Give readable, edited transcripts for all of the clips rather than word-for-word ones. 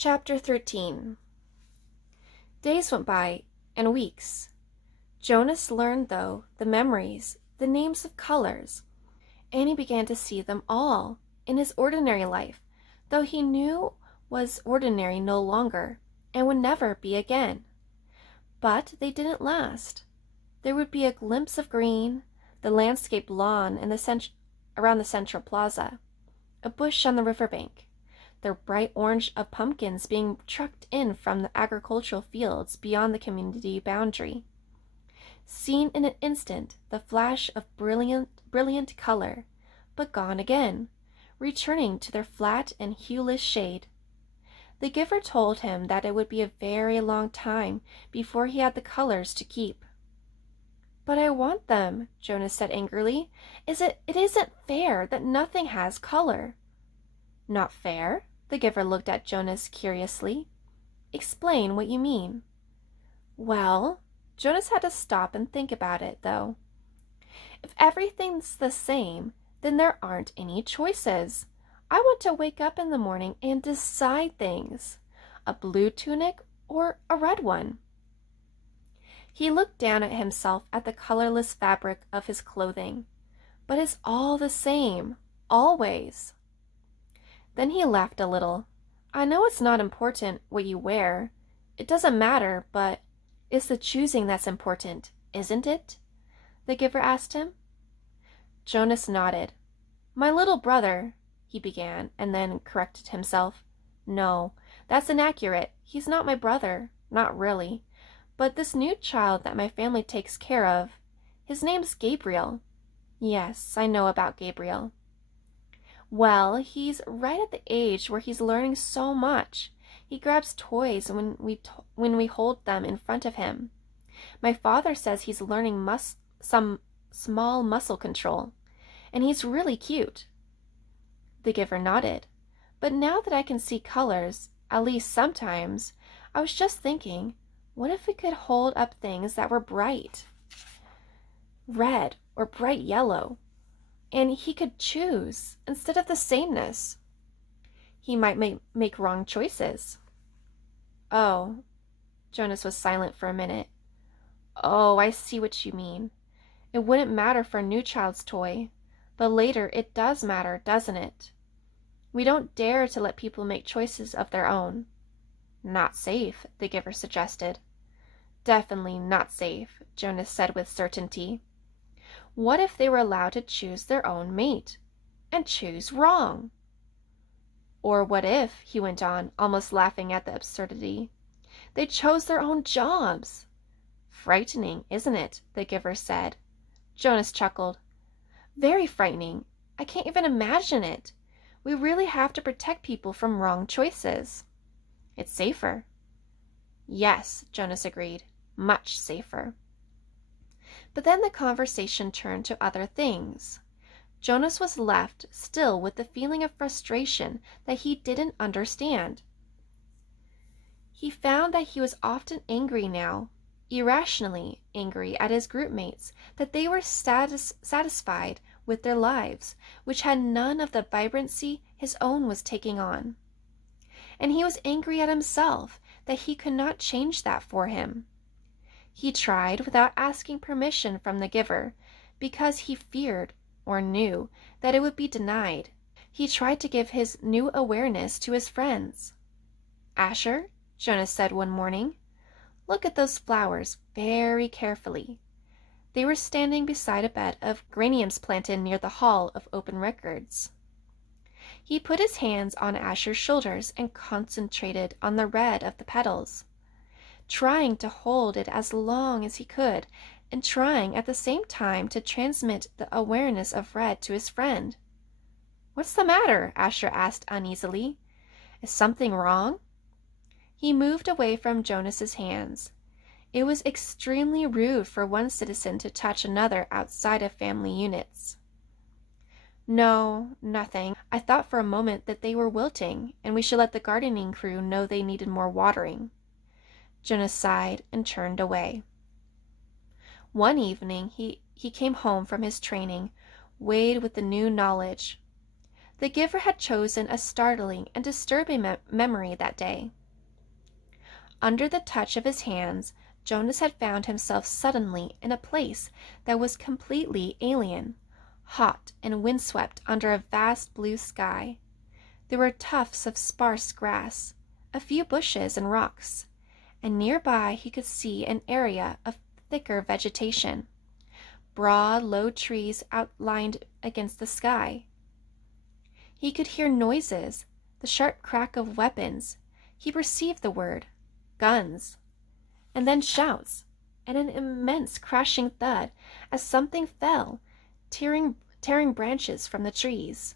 Chapter 13. Days went by, and weeks. Jonas learned, though, the memories, the names of colors, and he began to see them all in his ordinary life, though he knew was ordinary no longer, and would never be again. But they didn't last. There would be a glimpse of green, the landscape lawn around the central plaza, a bush on the riverbank, the bright orange of pumpkins being trucked in from the agricultural fields beyond the community boundary. Seen in an instant, the flash of brilliant color, but gone again, returning to their flat and hueless shade. The giver told him that it would be a very long time before he had the colors to keep. "But I want them," Jonas said angrily. It isn't fair that nothing has color." "Not fair?" The giver looked at Jonas curiously. "Explain what you mean." "Well," Jonas had to stop and think about it, though. "If everything's the same, then there aren't any choices. I want to wake up in the morning and decide things. A blue tunic or a red one." He looked down at himself at the colorless fabric of his clothing. "But it's all the same, always." Then he laughed a little. "I know it's not important what you wear. It doesn't matter, but it's the choosing that's important, isn't it?" the giver asked him. Jonas nodded. "My little brother," he began, and then corrected himself. "No, that's inaccurate. He's not my brother, not really. But this new child that my family takes care of, his name's Gabriel." "Yes, I know about Gabriel." "Well, he's right at the age where he's learning so much. He grabs toys when we hold them in front of him. My father says he's learning some small muscle control, and he's really cute." The giver nodded. "But now that I can see colors, at least sometimes, I was just thinking, what if we could hold up things that were bright red or bright yellow, and he could choose instead of the sameness? He might make wrong choices." "Oh." Jonas was silent for a minute. "Oh, I see what you mean. It wouldn't matter for a new child's toy, but later it does matter, doesn't it? We don't dare to let people make choices of their own." "Not safe," the giver suggested. "Definitely not safe," Jonas said with certainty. What if they were allowed to choose their own mate, and choose wrong? Or what if, he went on, almost laughing at the absurdity, they chose their own jobs? "Frightening, isn't it?" the giver said. Jonas chuckled. "Very frightening. I can't even imagine it. We really have to protect people from wrong choices." "It's safer." "Yes," Jonas agreed. "Much safer." But then the conversation turned to other things. Jonas was left still with the feeling of frustration that he didn't understand. He found that he was often angry now, irrationally angry at his group mates, that they were satisfied with their lives, which had none of the vibrancy his own was taking on. And he was angry at himself that he could not change that for him. He tried without asking permission from the giver, because he feared or knew that it would be denied. He tried to give his new awareness to his friends. "Asher," Jonas said one morning, "look at those flowers very carefully." They were standing beside a bed of geraniums planted near the Hall of Open Records. He put his hands on Asher's shoulders and concentrated on the red of the petals, trying to hold it as long as he could, and trying at the same time to transmit the awareness of red to his friend. "What's the matter?" Asher asked uneasily. "Is something wrong?" He moved away from Jonas's hands. It was extremely rude for one citizen to touch another outside of family units. "No, nothing. I thought for a moment that they were wilting, and we should let the gardening crew know they needed more watering." Jonas sighed and turned away. One evening he came home from his training, weighed with the new knowledge. The giver had chosen a startling and disturbing memory that day. Under the touch of his hands, Jonas had found himself suddenly in a place that was completely alien, hot and windswept under a vast blue sky. There were tufts of sparse grass, a few bushes and rocks, and nearby he could see an area of thicker vegetation, broad, low trees outlined against the sky. He could hear noises, the sharp crack of weapons. He perceived the word, guns, and then shouts, and an immense crashing thud as something fell, tearing branches from the trees.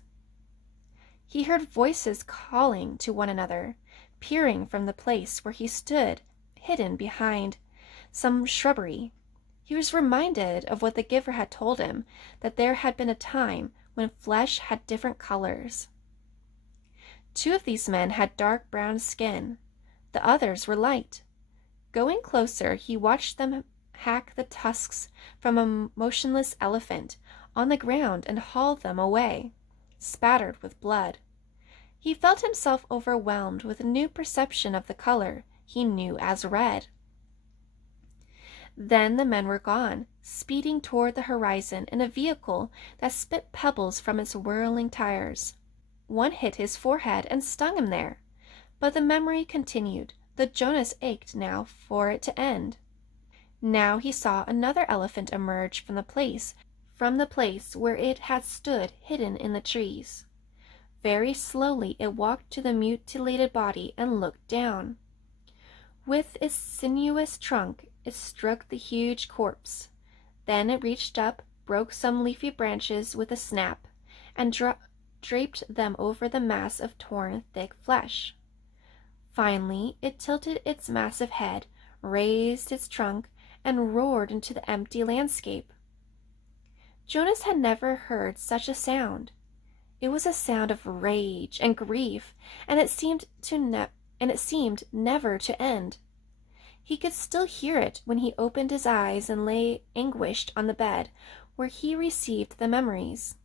He heard voices calling to one another, peering from the place where he stood, hidden behind some shrubbery. He was reminded of what the giver had told him, that there had been a time when flesh had different colors. 2 of these men had dark brown skin. The others were light. Going closer, he watched them hack the tusks from a motionless elephant on the ground and haul them away, spattered with blood. He felt himself overwhelmed with a new perception of the color he knew as red. Then the men were gone, speeding toward the horizon in a vehicle that spit pebbles from its whirling tires. One hit his forehead and stung him there, but the memory continued, though Jonas ached now for it to end. Now he saw another elephant emerge from the place where it had stood hidden in the trees. Very slowly it walked to the mutilated body and looked down. With its sinuous trunk it stroked the huge corpse. Then it reached up, broke some leafy branches with a snap, and draped them over the mass of torn, thick flesh. Finally it tilted its massive head, raised its trunk, and roared into the empty landscape. Jonas had never heard such a sound. It was a sound of rage and grief, and it seemed never to end. He could still hear it when he opened his eyes and lay anguished on the bed where he received the memories.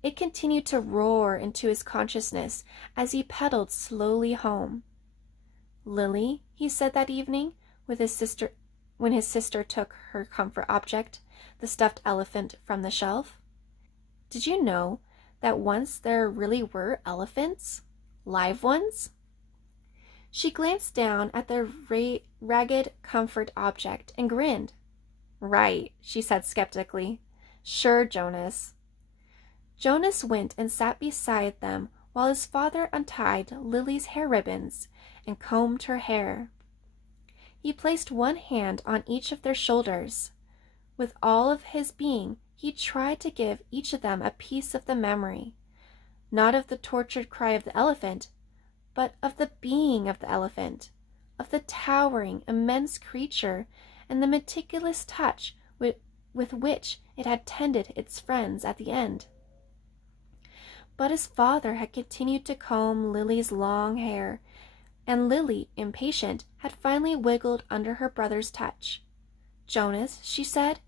It continued to roar into his consciousness as he pedaled slowly home. "Lily," he said that evening when his sister took her comfort object, the stuffed elephant, from the shelf, "did you know that once there really were elephants? Live ones?" She glanced down at the ragged comfort object and grinned. "Right," she said skeptically. "Sure, Jonas." Jonas went and sat beside them while his father untied Lily's hair ribbons and combed her hair. He placed one hand on each of their shoulders. With all of his being, he tried to give each of them a piece of the memory, not of the tortured cry of the elephant, but of the being of the elephant, of the towering, immense creature, and the meticulous touch with which it had tended its friends at the end. But his father had continued to comb Lily's long hair, and Lily, impatient, had finally wiggled under her brother's touch. "Jonas," she said,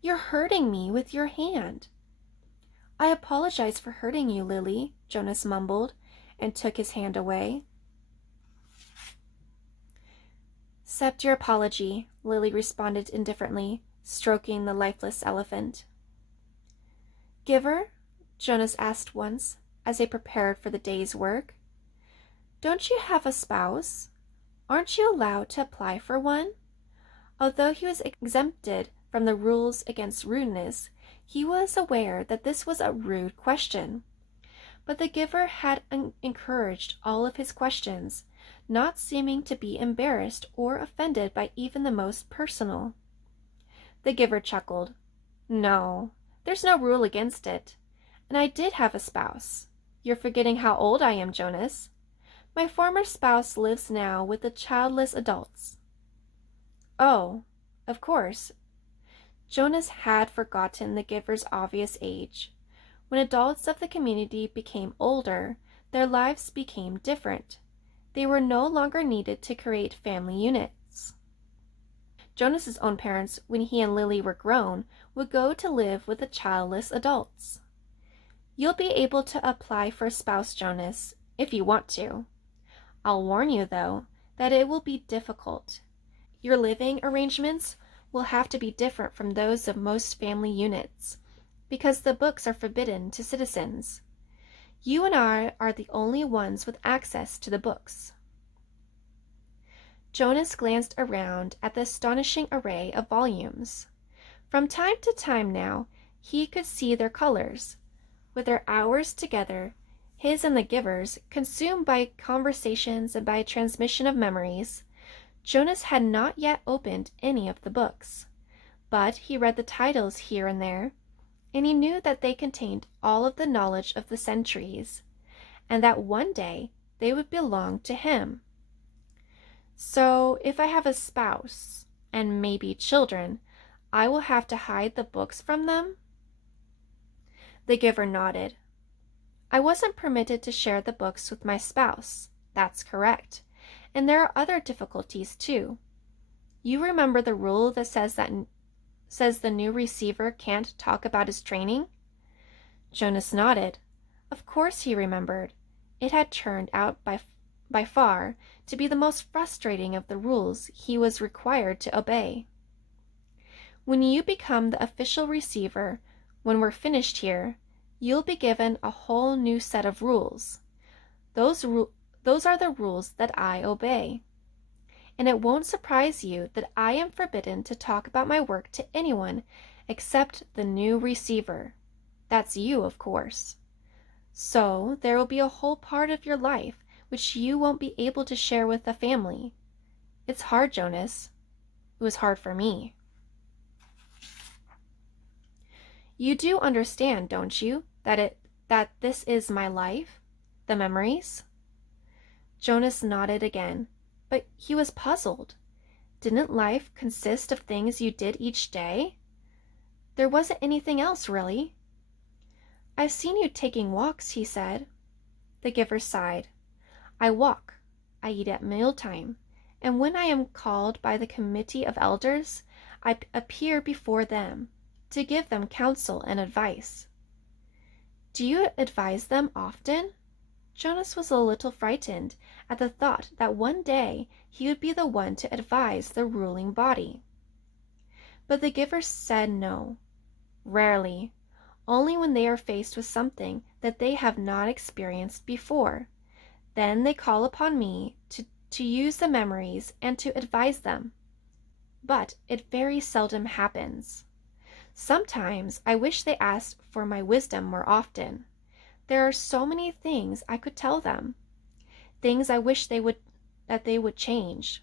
"you're hurting me with your hand." "I apologize for hurting you, Lily," Jonas mumbled, and took his hand away. "Accept your apology," Lily responded indifferently, stroking the lifeless elephant. "Giver?" Jonas asked once, as they prepared for the day's work. "Don't you have a spouse? Aren't you allowed to apply for one?" Although he was exempted from the rules against rudeness, he was aware that this was a rude question. But the giver had encouraged all of his questions, not seeming to be embarrassed or offended by even the most personal. The giver chuckled. "No, there's no rule against it. And I did have a spouse. You're forgetting how old I am, Jonas. My former spouse lives now with the childless adults." "Oh, of course." Jonas had forgotten the giver's obvious age. When adults of the community became older, their lives became different. They were no longer needed to create family units. Jonas's own parents, when he and Lily were grown, would go to live with the childless adults. You'll be able to apply for a spouse, Jonas, if you want to. I'll warn you, though, that it will be difficult. Your living arrangements will have to be different from those of most family units, because the books are forbidden to citizens. You and I are the only ones with access to the books. Jonas glanced around at the astonishing array of volumes. From time to time now, he could see their colors. With their hours together, his and the giver's, consumed by conversations and by transmission of memories, Jonas had not yet opened any of the books. But he read the titles here and there, and he knew that they contained all of the knowledge of the centuries, and that one day they would belong to him. So if I have a spouse, and maybe children, I will have to hide the books from them? The giver nodded. I wasn't permitted to share the books with my spouse. That's correct. And there are other difficulties too. You remember the rule that says the new receiver can't talk about his training? Jonas nodded. Of course he remembered. It had turned out by far to be the most frustrating of the rules he was required to obey. When you become the official receiver, when we're finished here, you'll be given a whole new set of rules. Those are the rules that I obey. And it won't surprise you that I am forbidden to talk about my work to anyone except the new receiver. That's you, of course. So there will be a whole part of your life which you won't be able to share with the family. It's hard, Jonas. It was hard for me. You do understand, don't you, that this is my life, the memories? Jonas nodded again, but he was puzzled. Didn't life consist of things you did each day? There wasn't anything else, really. I've seen you taking walks, he said. The giver sighed. I walk, I eat at mealtime, and when I am called by the committee of elders, I appear before them to give them counsel and advice. Do you advise them often? Jonas was a little frightened at the thought that one day he would be the one to advise the ruling body. But the giver said no. Rarely, only when they are faced with something that they have not experienced before. Then they call upon me to use the memories and to advise them. But it very seldom happens. Sometimes I wish they asked for my wisdom more often. There are so many things I could tell them, things I wish they would change.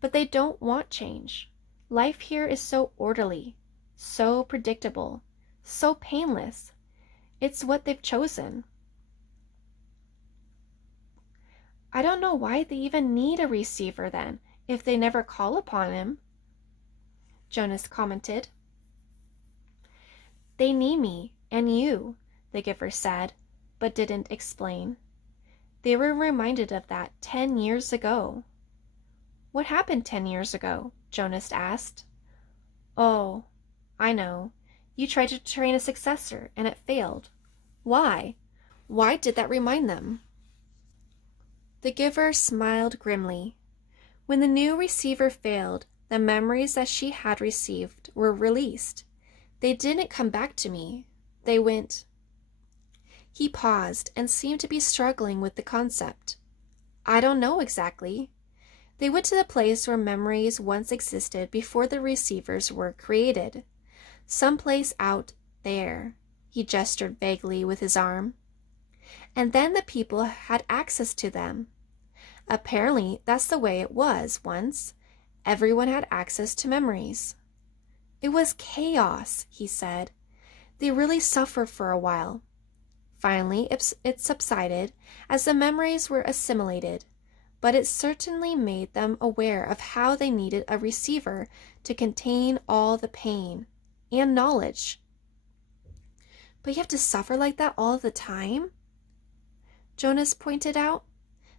But they don't want change. Life here is so orderly, so predictable, so painless. It's what they've chosen. I don't know why they even need a receiver then, if they never call upon him, Jonas commented. They need me and you, the giver said, but didn't explain. They were reminded of that 10 years ago. What happened 10 years ago? Jonas asked. Oh, I know. You tried to train a successor and it failed. Why? Why did that remind them? The giver smiled grimly. When the new receiver failed, the memories that she had received were released. They didn't come back to me. They went. He paused and seemed to be struggling with the concept. I don't know exactly. They went to the place where memories once existed before the receivers were created. Someplace out there. He gestured vaguely with his arm. And then the people had access to them. Apparently, that's the way it was once. Everyone had access to memories. It was chaos, he said. They really suffered for a while. Finally, it subsided as the memories were assimilated, but it certainly made them aware of how they needed a receiver to contain all the pain and knowledge. But you have to suffer like that all the time? Jonas pointed out.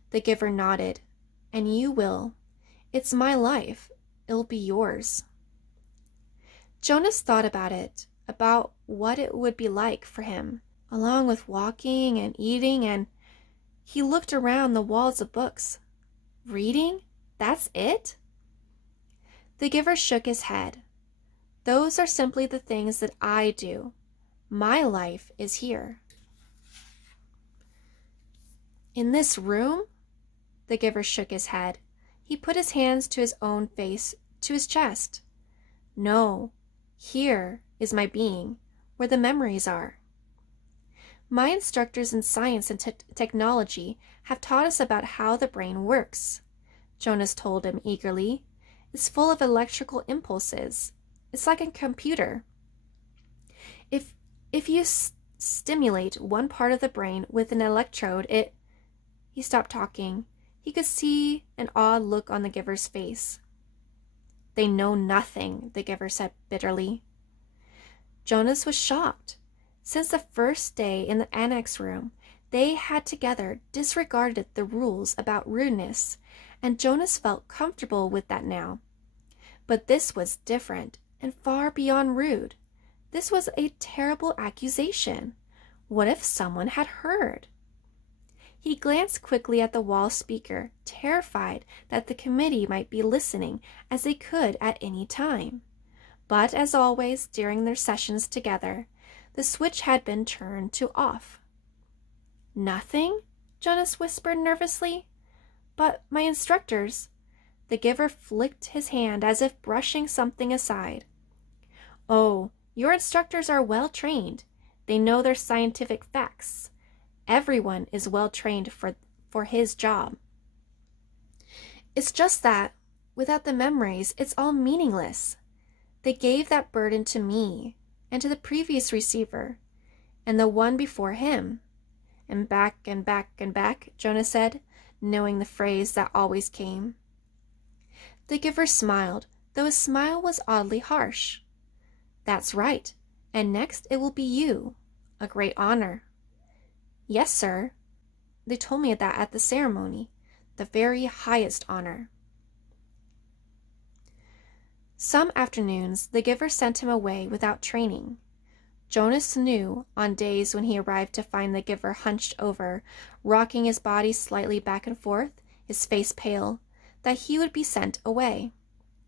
The giver nodded. And you will. It's my life. It'll be yours. Jonas thought about it, about what it would be like for him. along with walking and eating, and he looked around the walls of books. Reading? That's it? The giver shook his head. Those are simply the things that I do. My life is here. In this room? The giver shook his head. He put his hands to his own face, to his chest. No, here is my being, where the memories are. My instructors in science and technology have taught us about how the brain works, Jonas told him eagerly. It's full of electrical impulses. It's like a computer. If you stimulate one part of the brain with an electrode, He stopped talking. He could see an odd look on the giver's face. They know nothing, the giver said bitterly. Jonas was shocked. Since the first day in the annex room, they had together disregarded the rules about rudeness, and Jonas felt comfortable with that now. But this was different and far beyond rude. This was a terrible accusation. What if someone had heard? He glanced quickly at the wall speaker, terrified that the committee might be listening, as they could at any time. But as always during their sessions together, the switch had been turned to off. Nothing? Jonas whispered nervously. But my instructors. The giver flicked his hand as if brushing something aside. Oh, your instructors are well trained. They know their scientific facts. Everyone is well trained for his job. It's just that, without the memories, it's all meaningless. They gave that burden to me, and to the previous receiver, and the one before him. And back and back and back, Jonas said, knowing the phrase that always came. The giver smiled, though his smile was oddly harsh. That's right, and next it will be you. A great honor. Yes, sir. They told me that at the ceremony. The very highest honor. Some afternoons, the giver sent him away without training. Jonas knew, on days when he arrived to find the giver hunched over, rocking his body slightly back and forth, his face pale, that he would be sent away.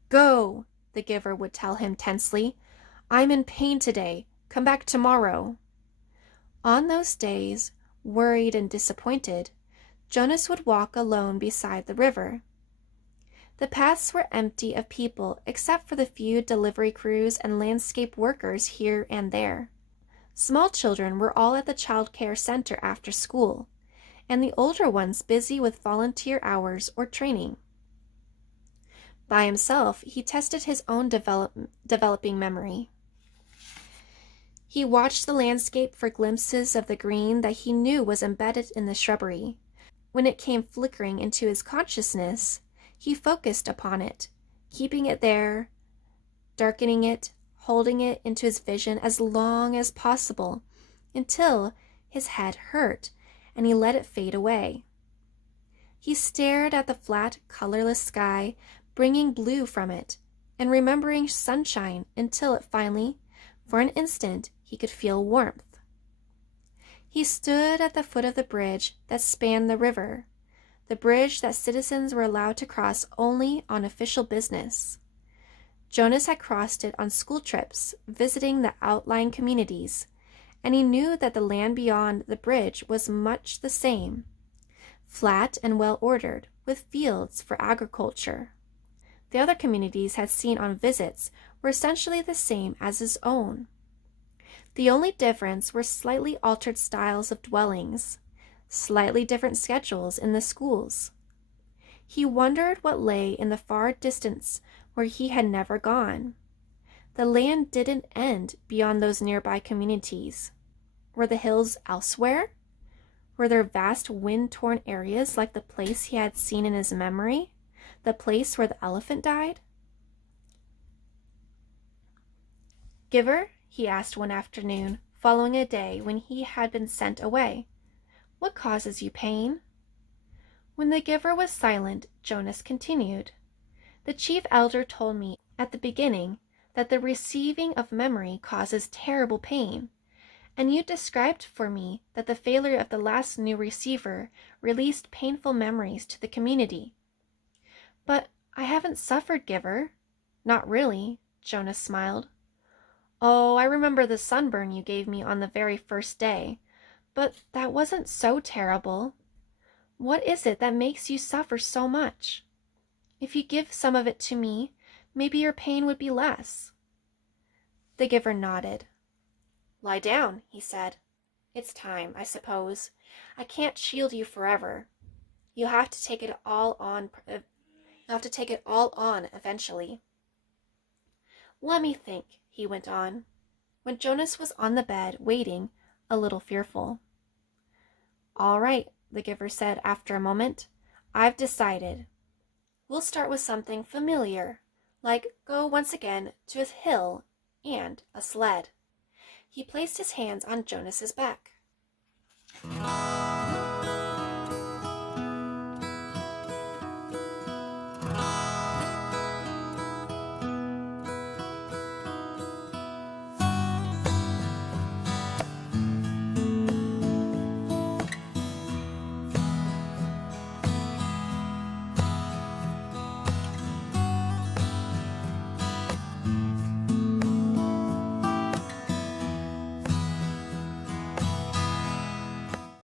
Go, the giver would tell him tensely. I'm in pain today. Come back tomorrow. On those days, worried and disappointed, Jonas would walk alone beside the river. The paths were empty of people except for the few delivery crews and landscape workers here and there. Small children were all at the child care center after school, and the older ones busy with volunteer hours or training. By himself, he tested his own developing memory. He watched the landscape for glimpses of the green that he knew was embedded in the shrubbery. When it came flickering into his consciousness, he focused upon it, keeping it there, darkening it, holding it into his vision as long as possible, until his head hurt and he let it fade away. He stared at the flat, colorless sky, bringing blue from it, and remembering sunshine until it finally, for an instant, he could feel warmth. He stood at the foot of the bridge that spanned the river, the bridge that citizens were allowed to cross only on official business. Jonas had crossed it on school trips, visiting the outlying communities, and he knew that the land beyond the bridge was much the same, flat and well-ordered, with fields for agriculture. The other communities had seen on visits were essentially the same as his own. The only difference were slightly altered styles of dwellings, slightly different schedules in the schools. He wondered what lay in the far distance where he had never gone. The land didn't end beyond those nearby communities. Were the hills elsewhere? Were there vast wind-torn areas like the place he had seen in his memory, the place where the elephant died? Giver, he asked one afternoon, following a day when he had been sent away, what causes you pain? When the giver was silent, Jonas continued. The chief elder told me at the beginning that the receiving of memory causes terrible pain, And you described for me that the failure of the last new receiver released painful memories to the community. But I haven't suffered, Giver. Not really, Jonas smiled. Oh, I remember the sunburn you gave me on the very first day, but that wasn't so terrible. What is it that makes you suffer so much? If you give some of it to me, maybe your pain would be less. The Giver nodded. Lie down, he said. It's time, I suppose. I can't shield you forever. You'll have to take it all on. Eventually. Let me think, he went on, when Jonas was on the bed waiting, a little fearful. All right, the Giver said after a moment. I've decided. We'll start with something familiar, like go once again to a hill and a sled. He placed his hands on Jonas's back.